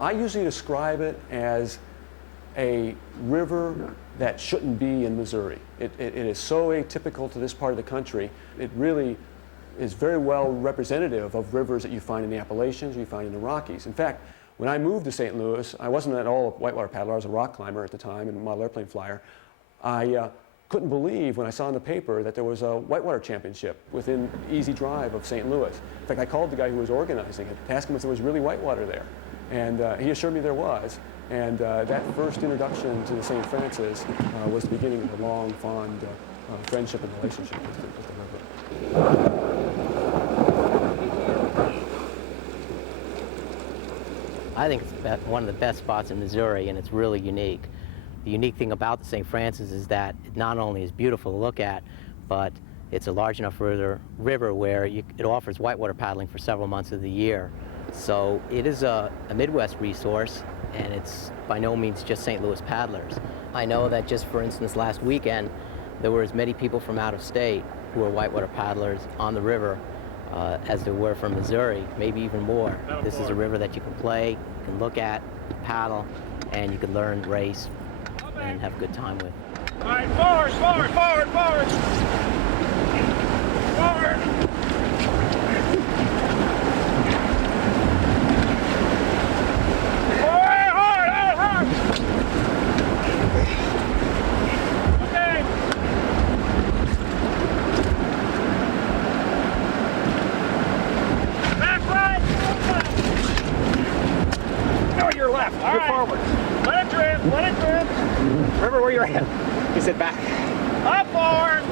I usually describe it as a river that shouldn't be in Missouri. It is so atypical to this part of the country. It really is very well representative of rivers that you find in the Appalachians, or you find in the Rockies. In fact, when I moved to St. Louis, I wasn't at all a whitewater paddler. I was a rock climber at the time and a model airplane flyer. I couldn't believe when I saw in the paper that there was a whitewater championship within easy drive of St. Louis. In fact, I called the guy who was organizing it to ask him if there was really whitewater there. And he assured me there was. And that first introduction to the St. Francis was the beginning of a long, fond friendship and relationship with the river. I think it's one of the best spots in Missouri, and it's really unique. The unique thing about the St. Francis is that it not only is beautiful to look at, but it's a large enough river where it offers whitewater paddling for several months of the year. So it is a Midwest resource, and it's by no means just St. Louis paddlers. I know that just for instance last weekend, there were as many people from out of state who were whitewater paddlers on the river as there were from Missouri, maybe even more. This is a river that you can play, you can look at, paddle, and you can learn, race, and have a good time with. All right, forward, forward, forward, forward! Forward! Remember where you're at. You sit back. Up forward!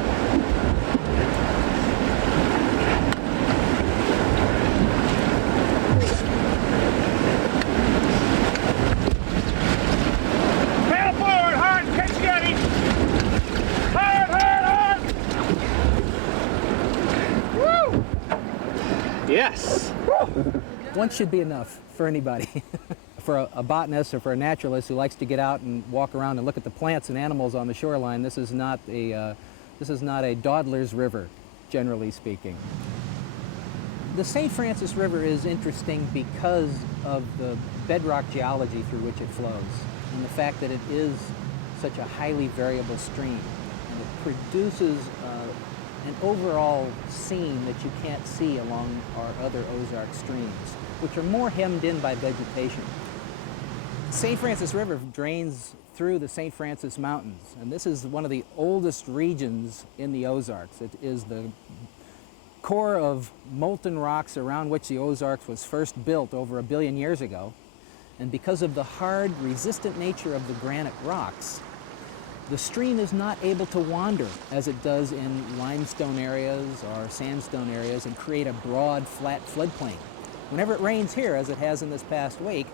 Paddle forward, hard, catch steady! Hard, hard, hard! Woo! Yes! Woo! Once should be enough for anybody. For a botanist or for a naturalist who likes to get out and walk around and look at the plants and animals on the shoreline, this is not a dawdler's river, generally speaking. The St. Francis River is interesting because of the bedrock geology through which it flows and the fact that it is such a highly variable stream. And it produces an overall scene that you can't see along our other Ozark streams, which are more hemmed in by vegetation. St. Francis River drains through the St. Francis Mountains, and this is one of the oldest regions in the Ozarks. It is the core of molten rocks around which the Ozarks was first built over 1 billion years ago. And because of the hard, resistant nature of the granite rocks, the stream is not able to wander as it does in limestone areas or sandstone areas and create a broad, flat floodplain. Whenever it rains here, as it has in this past week,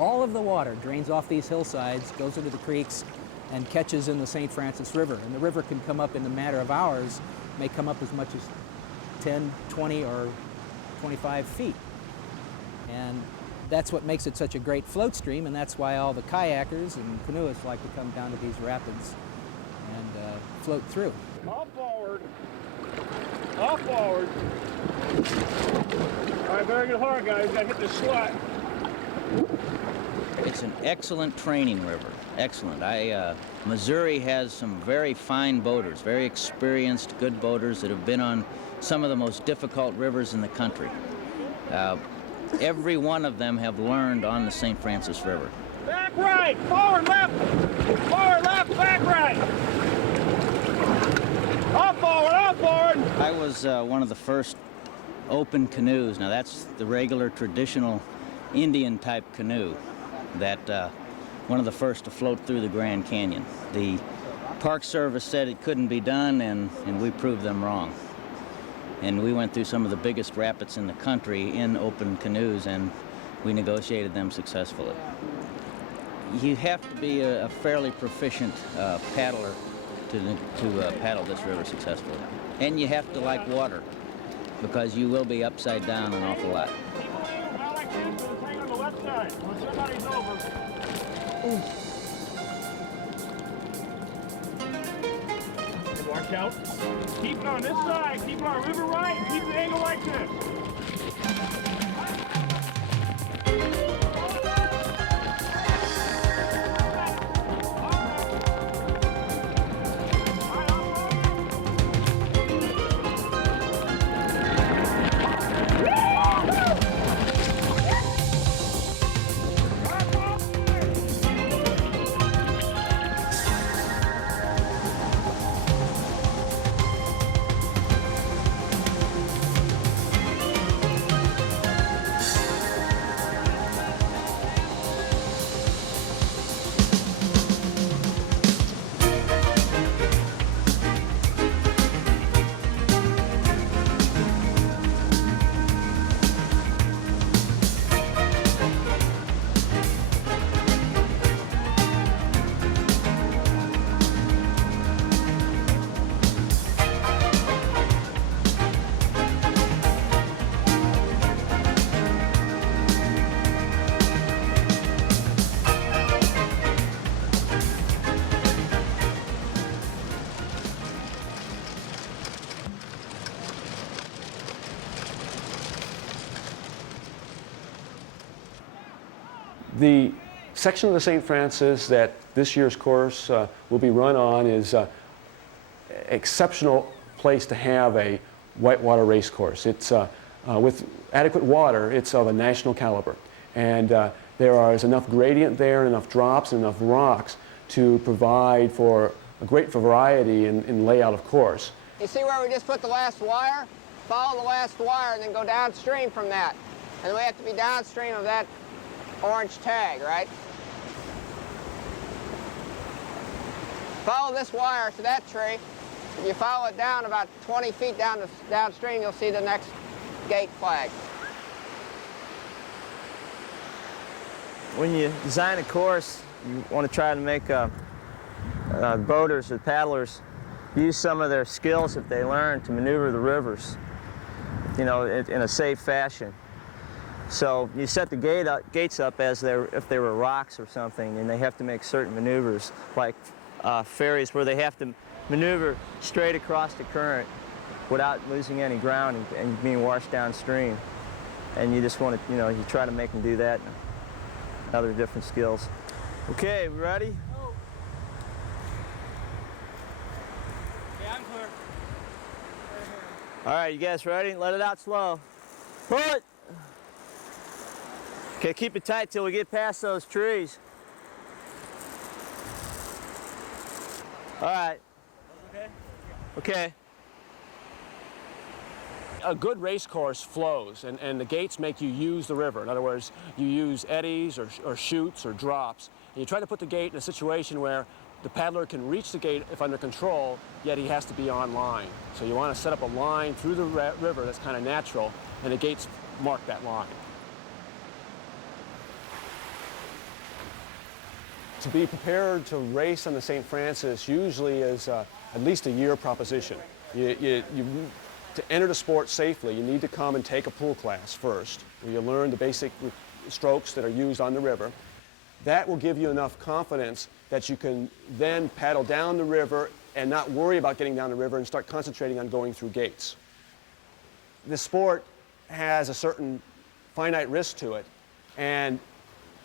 all of the water drains off these hillsides, goes into the creeks, and catches in the St. Francis River. And the river can come up in a matter of hours, may come up as much as 10, 20, or 25 feet. And that's what makes it such a great float stream, and that's why all the kayakers and canoeists like to come down to these rapids and float through. Up forward. Up forward. All right, very good hard, guys. Gotta hit the slut. It's an excellent training river, excellent. Missouri has some very fine boaters, very experienced, good boaters that have been on some of the most difficult rivers in the country. Every one of them have learned on the St. Francis River. Back right, forward left, back right. Up forward. I was one of the first open canoes. Now that's the regular traditional Indian type canoe that one of the first to float through the Grand Canyon. The Park Service said it couldn't be done, and we proved them wrong. And we went through some of the biggest rapids in the country in open canoes, and we negotiated them successfully. You have to be a fairly proficient paddler to paddle this river successfully. And you have to like water, because you will be upside down an awful lot. I like to hang on the left side when somebody's over. Watch out. Keep it on this side. Keep it on river right. Keep the angle like this. The section of the St. Francis that this year's course will be run on is an exceptional place to have a whitewater race course. It's with adequate water, it's of a national caliber. And there is enough gradient there, and enough drops, and enough rocks to provide for a great variety in layout of course. You see where we just put the last wire? Follow the last wire and then go downstream from that. And we have to be downstream of that orange tag, right? Follow this wire to that tree. If you follow it down about 20 feet downstream, you'll see the next gate flag. When you design a course, you want to try to make boaters or paddlers use some of their skills that they learn to maneuver the rivers, you know, in a safe fashion. So you set the gates up as if they were rocks or something, and they have to make certain maneuvers, like ferries where they have to maneuver straight across the current without losing any ground and being washed downstream. And you just want to, you know, you try to make them do that and other different skills. Okay, we ready? Yeah, I'm clear. All right, you guys ready? Let it out slow. Pull it. Okay, keep it tight till we get past those trees. All right. Okay. A good race course flows, and the gates make you use the river. In other words, you use eddies or chutes or drops. And you try to put the gate in a situation where the paddler can reach the gate if under control, yet he has to be on line. So you want to set up a line through the river that's kind of natural, and the gates mark that line. To be prepared to race on the St. Francis usually is at least a year proposition. To enter the sport safely, you need to come and take a pool class first, where you learn the basic strokes that are used on the river. That will give you enough confidence that you can then paddle down the river and not worry about getting down the river and start concentrating on going through gates. This sport has a certain finite risk to it, and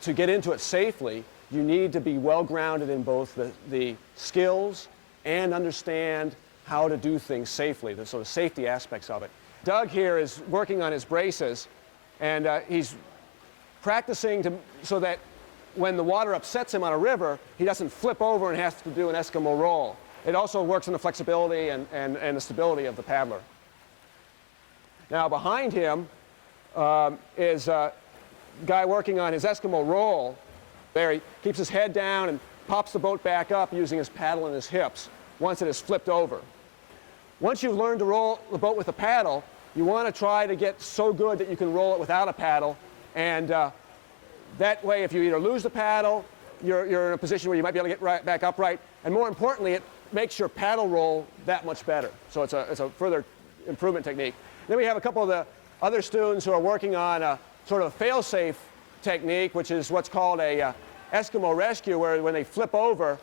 to get into it safely, you need to be well grounded in both the skills and understand how to do things safely, the sort of safety aspects of it. Doug here is working on his braces, and he's practicing so that when the water upsets him on a river, he doesn't flip over and has to do an Eskimo roll. It also works on the flexibility and the stability of the paddler. Now behind him is a guy working on his Eskimo roll. There he keeps his head down and pops the boat back up using his paddle and his hips once it is flipped over. Once you've learned to roll the boat with a paddle, you want to try to get so good that you can roll it without a paddle, and that way if you either lose the paddle, you're in a position where you might be able to get back upright, and more importantly, it makes your paddle roll that much better. So it's a further improvement technique. Then we have a couple of the other students who are working on a sort of fail-safe technique, which is what's called a Eskimo rescue, where when they flip over,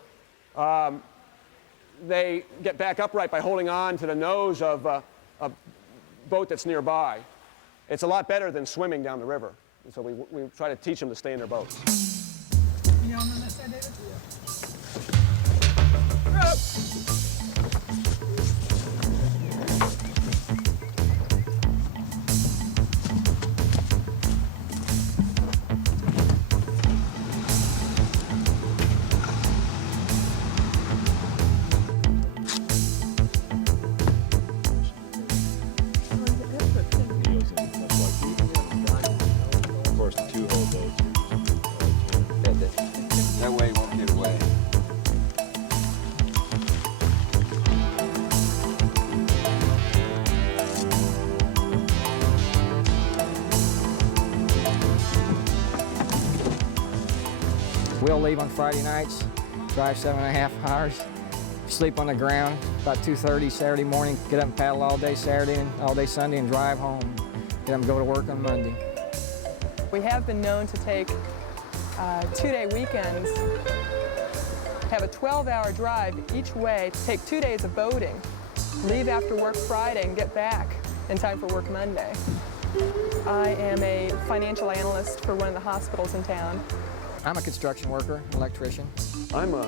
they get back upright by holding on to the nose of a boat that's nearby. It's a lot better than swimming down the river. And so we try to teach them to stay in their boats. You on that side, David? Of course, the two-hole boats. That way it won't get away. We'll leave on Friday nights, drive 7.5 hours, sleep on the ground about 2:30 Saturday morning, get up and paddle all day Saturday and all day Sunday and drive home. Get up and go to work on Monday. We have been known to take 2-day weekends, have a 12-hour drive each way, to take 2 days of boating, leave after work Friday and get back in time for work Monday. I am a financial analyst for one of the hospitals in town, I'm a construction worker, electrician. I'm a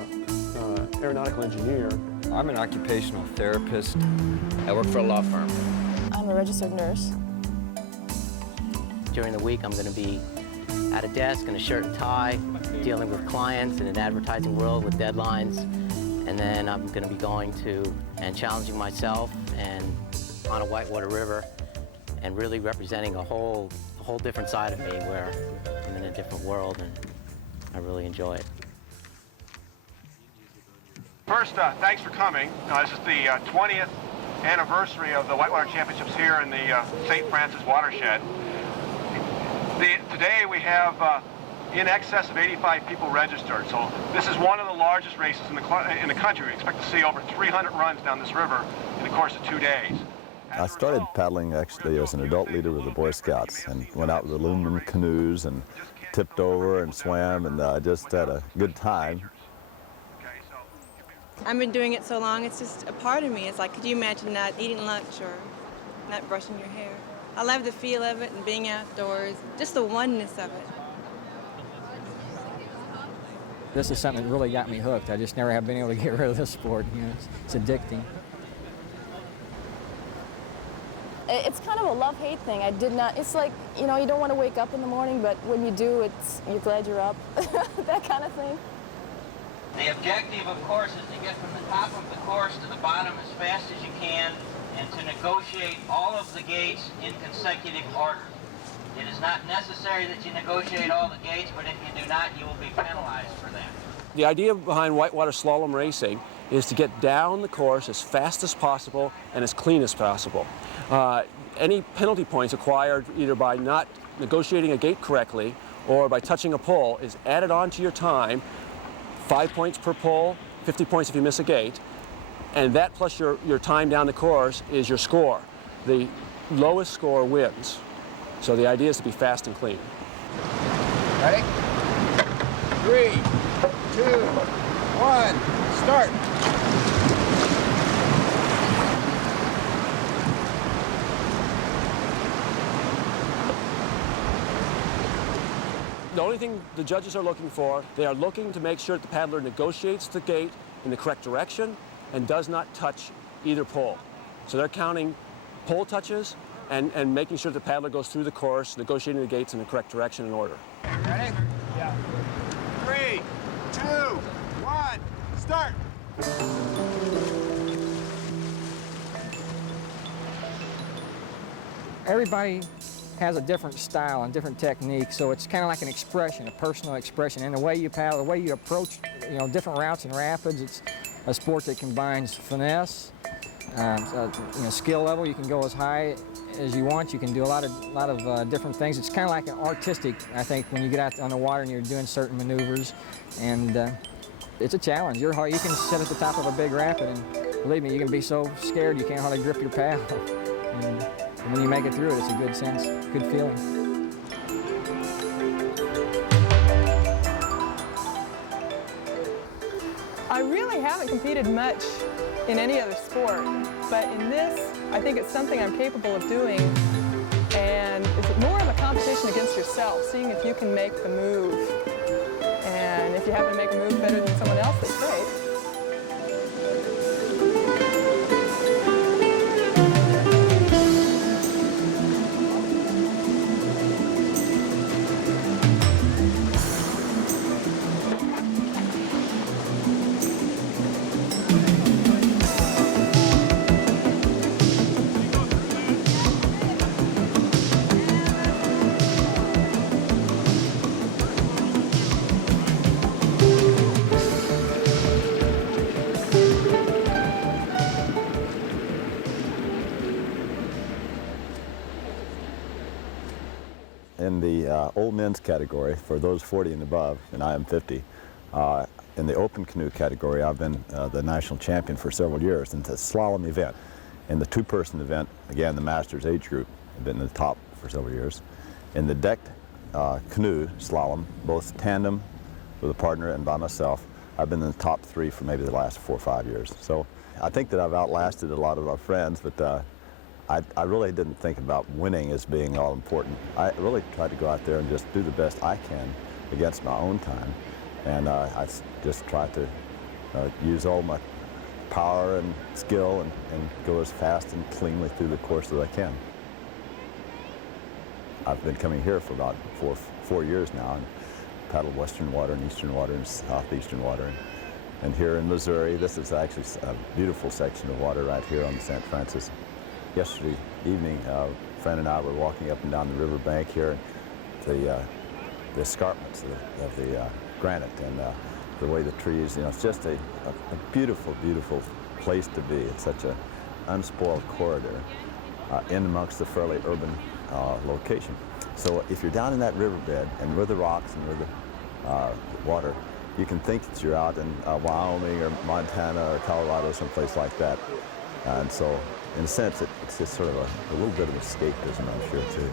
aeronautical engineer. I'm an occupational therapist. I work for a law firm. I'm a registered nurse. During the week, I'm going to be at a desk in a shirt and tie, dealing with clients in an advertising world with deadlines. And then I'm going to be going to and challenging myself and on a whitewater river and really representing a whole different side of me where I'm in a different world and I really enjoy it. First, thanks for coming. This is the 20th anniversary of the Whitewater Championships here in the St. Francis watershed. Today we have in excess of 85 people registered, so this is one of the largest races in the country. We expect to see over 300 runs down this river in the course of 2 days. I started paddling actually as an adult leader with the Boy Scouts and went out with aluminum canoes and tipped over and swam and just had a good time. I've been doing it so long, it's just a part of me. It's like, could you imagine not eating lunch or not brushing your hair? I love the feel of it and being outdoors, just the oneness of it. This is something that really got me hooked. I just never have been able to get rid of this sport. You know, it's addicting. It's kind of a love-hate thing. I did not, it's like, you know, you don't want to wake up in the morning, but when you do, you're glad you're up, that kind of thing. The objective, of course, is to get from the top of the course to the bottom as fast as you can and to negotiate all of the gates in consecutive order. It is not necessary that you negotiate all the gates, but if you do not, you will be penalized for that. The idea behind whitewater slalom racing is to get down the course as fast as possible and as clean as possible. Any penalty points acquired either by not negotiating a gate correctly or by touching a pole is added on to your time. 5 points per pole, 50 points if you miss a gate, and that plus your time down the course is your score. The lowest score wins. So the idea is to be fast and clean. Ready? 3, 2, 1, start. The only thing the judges are looking for, they are looking to make sure that the paddler negotiates the gate in the correct direction and does not touch either pole. So they're counting pole touches and making sure the paddler goes through the course, negotiating the gates in the correct direction and order. Ready? Yeah. 3, 2, 1, start. Everybody has a different style and different technique, so it's kind of like an expression, a personal expression. And the way you paddle, the way you approach, you know, different routes and rapids, it's a sport that combines finesse, skill level. You can go as high as you want. You can do a lot of different things. It's kind of like an artistic, I think, when you get out on the water and you're doing certain maneuvers, and it's a challenge. You can sit at the top of a big rapid, and believe me, you can be so scared you can't hardly grip your paddle. And when you make it through it, it's a good sense, good feeling. I really haven't competed much in any other sport, but in this, I think it's something I'm capable of doing, and it's more of a competition against yourself, seeing if you can make the move. And if you happen to make a move better than someone else, that's great. In the old men's category, for those 40 and above, and I am 50, in the open canoe category, I've been the national champion for several years. And it's a slalom event. In the two-person event, again, the masters age group, I've been in the top for several years. In the decked canoe slalom, both tandem with a partner and by myself, I've been in the top 3 for maybe the last 4 or 5 years. So I think that I've outlasted a lot of our friends, but I really didn't think about winning as being all important. I really tried to go out there and just do the best I can against my own time. And I just try to use all my power and skill and go as fast and cleanly through the course as I can. I've been coming here for about four years now and paddled western water and eastern water and southeastern water. And here in Missouri, this is actually a beautiful section of water right here on the St. Francis. Yesterday evening, a friend and I were walking up and down the river bank here, the escarpments of the granite and the way the trees, it's just a beautiful, beautiful place to be. It's such an unspoiled corridor in amongst the fairly urban location. So if you're down in that riverbed and with the rocks and with the water, you can think that you're out in Wyoming or Montana or Colorado, someplace like that. And so, in a sense, it's just sort of a little bit of escapism, I'm sure, too.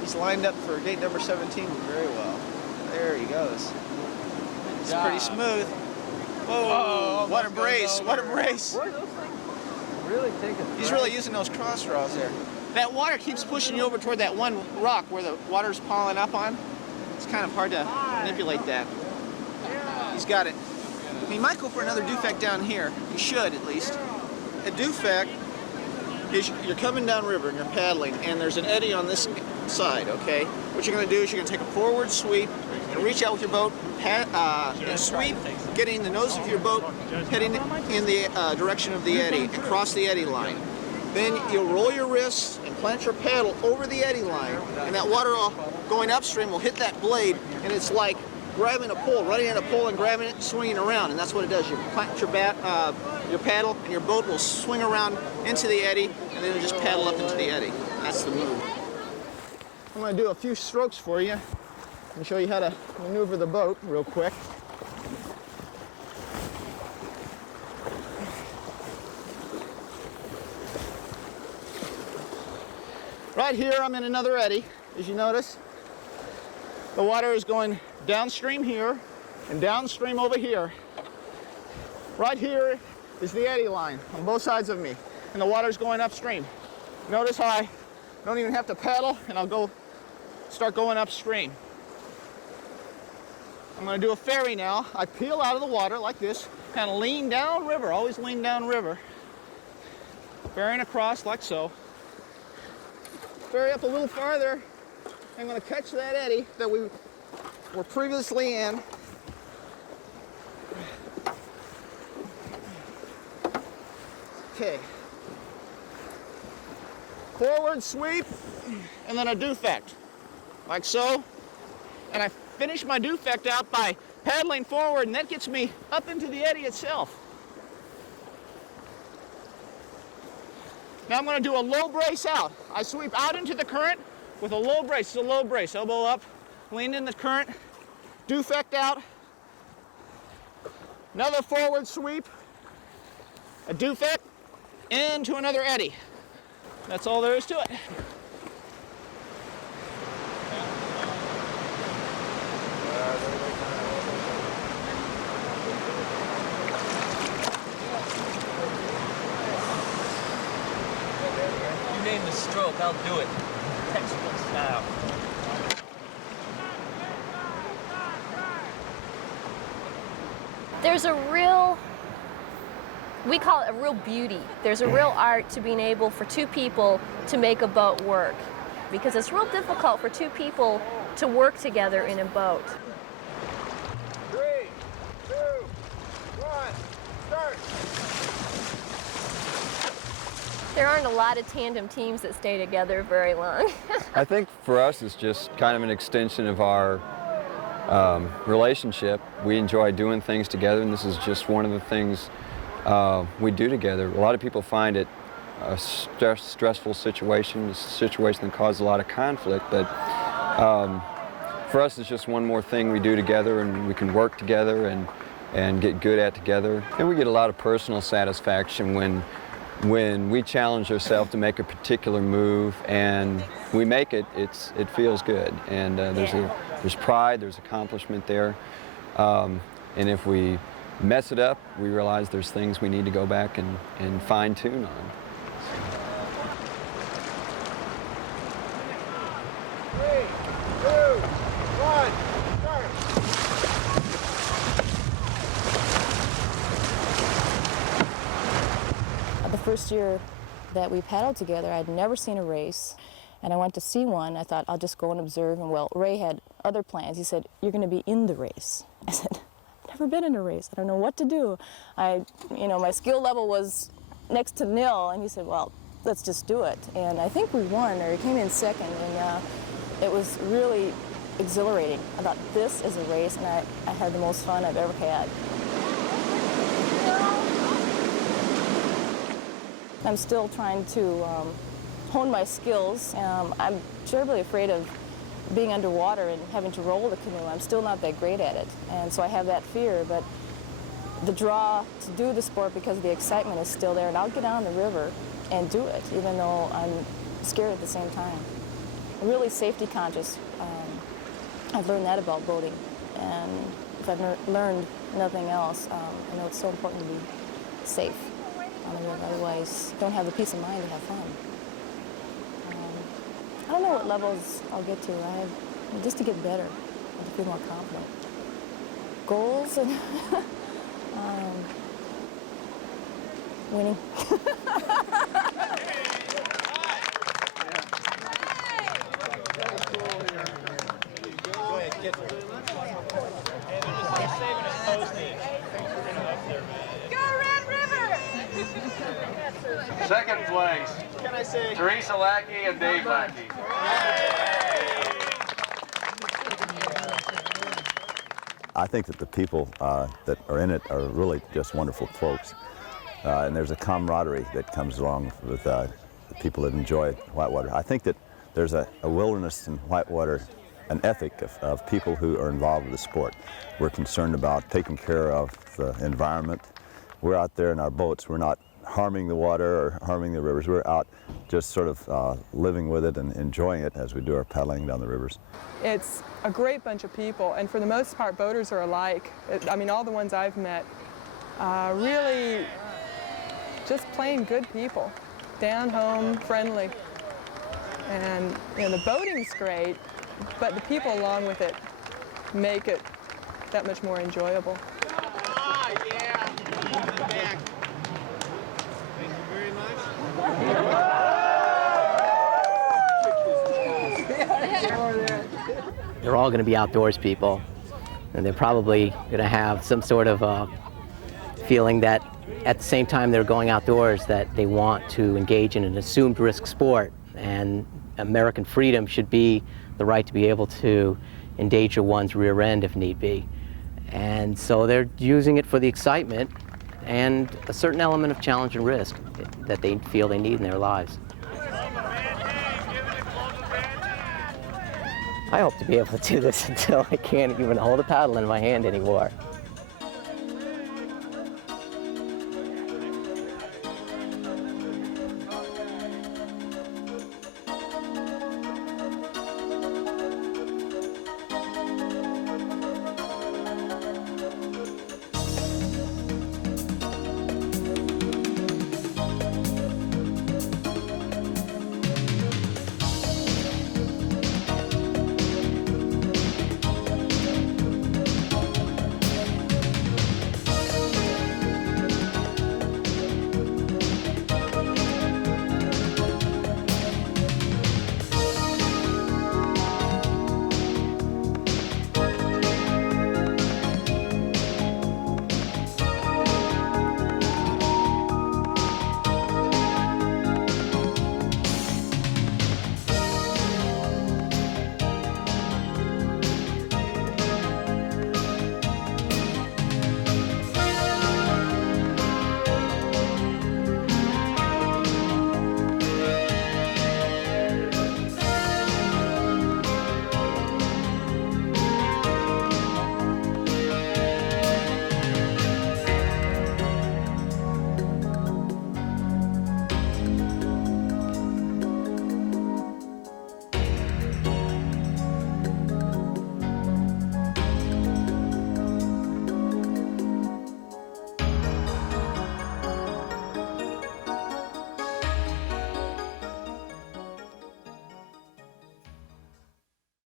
He's lined up for gate number 17 very well. There he goes. It's pretty smooth. Whoa, what a brace, what a brace. He's really using those cross draws there. That water keeps pushing you over toward that one rock where the water's piling up on. It's kind of hard to manipulate that. He's got it. He might go for another defect down here. He should, at least. A defect is you're coming downriver and you're paddling, and there's an eddy on this side, okay? What you're going to do is you're going to take a forward sweep and reach out with your boat and sweep, getting the nose of your boat heading in the direction of the eddy, across the eddy line. Then you'll roll your wrists and plant your paddle over the eddy line, and that water going upstream will hit that blade, and it's like grabbing a pole, running in a pole and grabbing it and swinging around, and that's what it does. You plant your paddle, and your boat will swing around into the eddy, and then it'll just paddle up into the eddy. That's the move. I'm going to do a few strokes for you and show you how to maneuver the boat real quick. Right here, I'm in another eddy, as you notice. The water is going downstream here and downstream over here. Right here is the eddy line on both sides of me, and the water's going upstream. Notice how I don't even have to paddle, and I'll start going upstream. I'm going to do a ferry now. I peel out of the water like this, kind of lean down river, always lean down river. Ferrying across like so. Ferry up a little farther. I'm going to catch that eddy that we were previously in. Okay. Forward sweep, and then a defect, like so. And I finish my defect out by paddling forward, and that gets me up into the eddy itself. Now I'm going to do a low brace out. I sweep out into the current with a low brace. It's a low brace, elbow up, lean in the current, defect out, another forward sweep, a defect, into another eddy. That's all there is to it. You name the stroke, I'll do it. Textbook style. There's a real, we call it a real beauty. There's a real art to being able for two people to make a boat work, because it's real difficult for two people to work together in a boat. 3, 2, 1, start. There aren't a lot of tandem teams that stay together very long. I think for us it's just kind of an extension of our relationship. We enjoy doing things together, and this is just one of the things we do together. A lot of people find it a stressful situation, a situation that causes a lot of conflict, but for us it's just one more thing we do together, and we can work together and get good at together. And we get a lot of personal satisfaction when we challenge ourselves to make a particular move and we make it, it feels good. And there's pride, there's accomplishment there. And if we mess it up, we realize there's things we need to go back and fine tune on. 3, 2, 1, start. The first year that we paddled together, I'd never seen a race, and I went to see one. I thought, I'll just go and observe, and well, Ray had other plans. He said, you're going to be in the race. I said, I've never been in a race. I don't know what to do. My skill level was next to nil, and he said, well, let's just do it. And I think we won, or he came in second, and it was really exhilarating. I thought, this is a race, and I had the most fun I've ever had. I'm still trying to hone my skills. I'm terribly afraid of being underwater and having to roll the canoe. I'm still not that great at it, and so I have that fear, but the draw to do the sport because of the excitement is still there, and I'll get on the river and do it, even though I'm scared at the same time. I'm really safety conscious. I've learned that about boating, and if I've learned nothing else, I know it's so important to be safe on the river, otherwise don't have the peace of mind to have fun. I don't know what levels I'll get to. Just to get better and to feel more confident. Goals and winning. Second place, Teresa Lackey and Dave Lackey. I think that the people that are in it are really just wonderful folks. And there's a camaraderie that comes along with the people that enjoy whitewater. I think that there's a wilderness in whitewater, an ethic of people who are involved with the sport. We're concerned about taking care of the environment. We're out there in our boats. We're not harming the water or harming the rivers. We're out just sort of living with it and enjoying it as we do our paddling down the rivers. It's a great bunch of people, and for the most part, boaters are alike. All the ones I've met, really just plain good people, down home, friendly. And the boating's great, but the people along with it make it that much more enjoyable. They're all going to be outdoors people, and they're probably going to have some sort of feeling that at the same time they're going outdoors that they want to engage in an assumed risk sport, and American freedom should be the right to be able to endanger one's rear end if need be. And so they're using it for the excitement and a certain element of challenge and risk that they feel they need in their lives. I hope to be able to do this until I can't even hold a paddle in my hand anymore.